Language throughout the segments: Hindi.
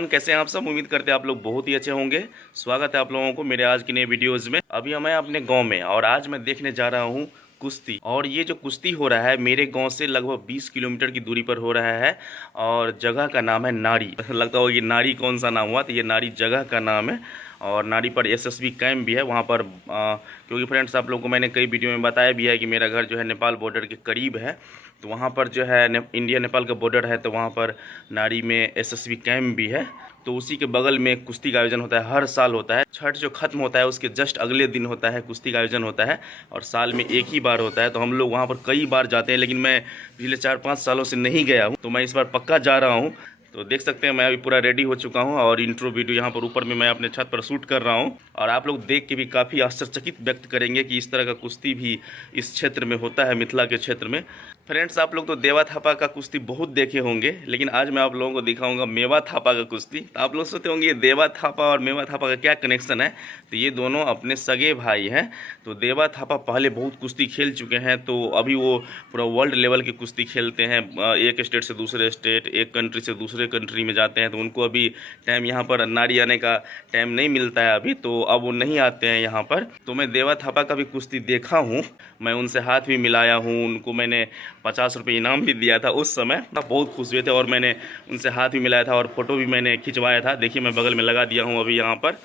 एवरीवन, कैसे हैं आप सब। उम्मीद करते हैं आप लोग बहुत ही अच्छे होंगे। स्वागत है आप लोगों को मेरे आज की नए वीडियोस में। अभी मैं अपने गांव में और आज मैं देखने जा रहा हूं कुश्ती। और ये जो कुश्ती हो रहा है मेरे गांव से लगभग 20 किलोमीटर की दूरी पर हो रहा है और जगह का नाम है नारी। लगता हो ये नारी कौन सा नाम हुआ, तो ये नारी जगह का नाम है। और नारी पर एसएसबी कैंप भी है वहाँ पर, क्योंकि फ्रेंड्स आप लोगों को मैंने कई वीडियो में बताया भी है कि मेरा घर जो है नेपाल बॉर्डर के करीब है। तो वहाँ पर जो है इंडिया नेपाल का बॉर्डर है, तो वहाँ पर नारी में एसएसबी कैंप भी है। तो उसी के बगल में कुश्ती का आयोजन होता है, हर साल होता है। छठ जो खत्म होता है उसके जस्ट अगले दिन होता है कुश्ती का आयोजन होता है और साल में एक ही बार होता है। तो हम लोग वहाँ पर कई बार जाते हैं, लेकिन मैं पिछले 4-5 सालों से नहीं गया हूँ, तो मैं इस बार पक्का जा रहा हूँ। तो देख सकते हैं मैं अभी पूरा रेडी हो चुका हूं और इंट्रो वीडियो यहाँ पर ऊपर में मैं अपने छत पर शूट कर रहा हूं। और आप लोग देख के भी काफ़ी आश्चर्यचकित व्यक्त करेंगे कि इस तरह का कुश्ती भी इस क्षेत्र में होता है, मिथिला के क्षेत्र में। फ्रेंड्स आप लोग तो देवा थापा का कुश्ती बहुत देखे होंगे, लेकिन आज मैं आप लोगों को दिखाऊंगा मेवा थापा का कुश्ती। तो आप लोग सोचते होंगे ये देवा थापा और मेवा थापा का क्या कनेक्शन है। तो ये दोनों अपने सगे भाई हैं। तो देवा थापा पहले बहुत कुश्ती खेल चुके हैं, तो अभी वो पूरा वर्ल्ड लेवल की कुश्ती खेलते हैं। एक स्टेट से दूसरे स्टेट, एक कंट्री से दूसरे कंट्री में जाते हैं। तो उनको अभी टाइम यहाँ पर नारी आने का टाइम नहीं मिलता है अभी, तो अब वो नहीं आते हैं यहाँ पर। तो मैं देवा थापा का भी कुश्ती देखा हूँ, मैं उनसे हाथ भी मिलाया हूँ। उनको मैंने 50 रुपये इनाम भी दिया था उस समय, बहुत खुश हुए थे। और मैंने उनसे हाथ भी मिलाया था और फोटो भी मैंने खिंचवाया था। देखिए मैं बगल में लगा दिया हूँ अभी यहाँ पर।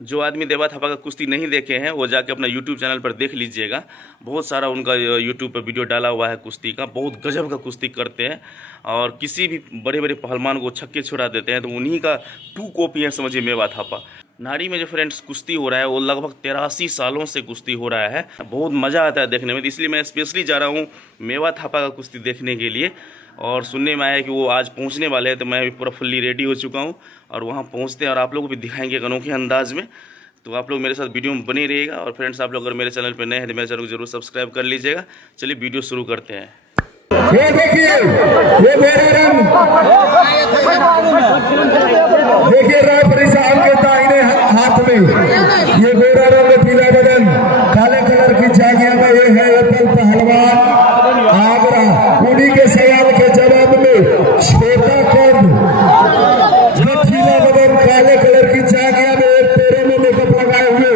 जो आदमी देवा थापा का कुश्ती नहीं देखे हैं वो जाके अपना यूट्यूब चैनल पर देख लीजिएगा। बहुत सारा उनका यूट्यूब पर वीडियो डाला हुआ है कुश्ती का। बहुत गजब का कुश्ती करते हैं और किसी भी बड़े बड़े पहलवान को छक्के छुड़ा देते हैं। तो उन्हीं का 2 कॉपी है समझिए मेवा थापा। नारी में जो फ्रेंड्स कुश्ती हो रहा है वो लगभग 83 सालों से कुश्ती हो रहा है। बहुत मज़ा आता है देखने में, तो इसलिए मैं स्पेशली जा रहा हूँ मेवा थापा का कुश्ती देखने के लिए। और सुनने में आया कि वो आज पहुंचने वाले हैं, तो मैं अभी पूरा फुल्ली रेडी हो चुका हूं और वहां पहुंचते हैं और आप लोगों को भी दिखाएंगे एक अनोखे अंदाज में। तो आप लोग मेरे साथ वीडियो में बने रहिएगा। और फ्रेंड्स आप लोग अगर मेरे चैनल पर नए हैं तो मेरे चैनल को जरूर सब्सक्राइब कर लीजिएगा। चलिए वीडियो शुरू करते हैं। ये देखिए, ये मेरा रंग देखिए, राय साहब के दाहिने हाथ में ये मेरा रंग पीला बदन काले कलर की जागिया में ये है अपन पहलवान आगरा। उन्हीं के सवाल के जवाब में छोटा कद पीला बदन काले कलर की जागिया में एक पैरों में मेकअप लगाए हुए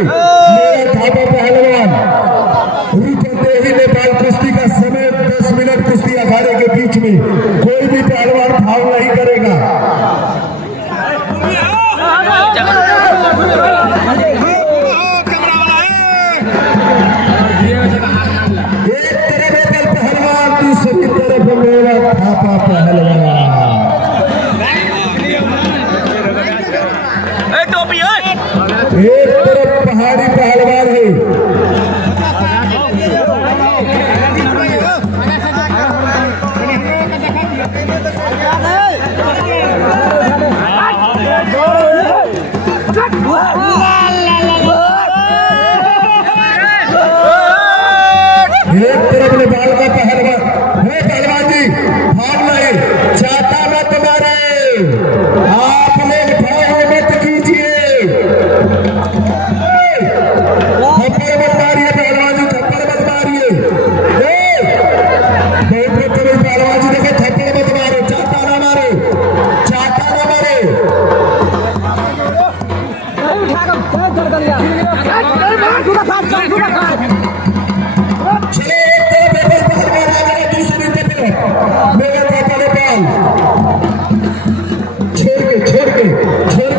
मेरा थापा पहलवान रूपंदेही नेपाल कुश्ती का समय 10 मिनट कुश्ती अखाड़े के बीच में कोई भी पहलवान फाउल नहीं करेगा। एक तरफ पहलवान, दूसरी तरफ मेरा थापा पहलवान। एक तरफ पहाड़ी पहलवान है, एक तरफ नेपाल का पहलवान है। पहलवान जी भाग नहीं, चाटा मत मारे, आप लोग भाग मत कीजिए। थप्पड़ मत मारिए पहलवान जी, थप्पड़ मत मारिए। पहलवान जी देखे, थप्पड़ मत मारो, चाटा ना मारो, चाटा ना मारो।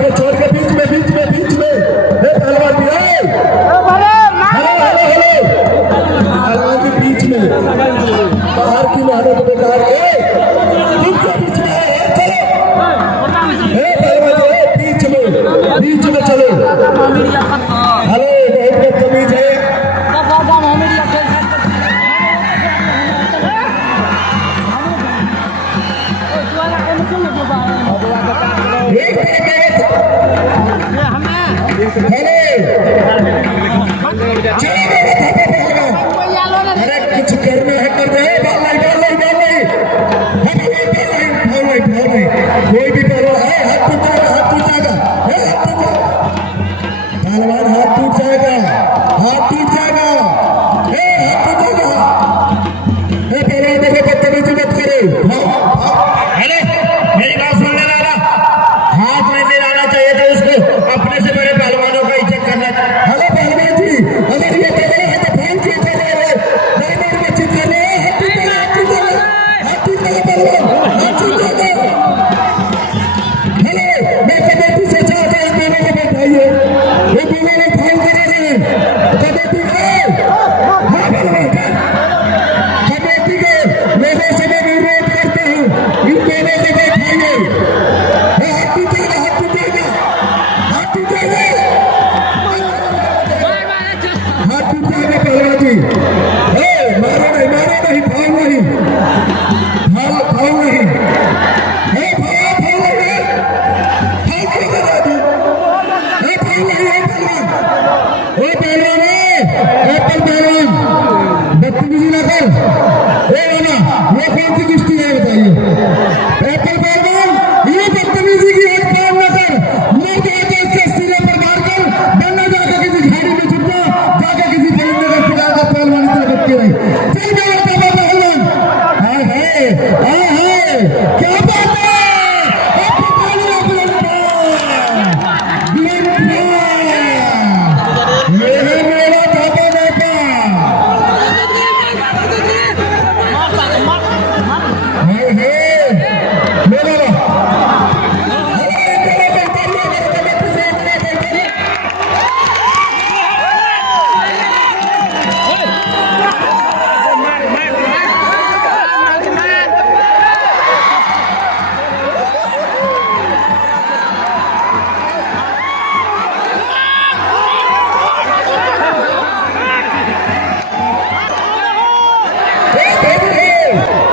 छोड़ के बीच में पहलवान जी, पहलवान जी बीच में, बाहर की मेहनत बेकार है, बीच में चलो। हेलो, बहुत बदतमीज है। अरे कुछ करना है कर रहे हैं, कोई भी पहलवान है हाथ टूट जाएगा, पहलवान हाथ टूट जाएगा। पहलवान देखो बदतमीजी मत करो। अरे मेरी बात सुनने वाला, हाथ है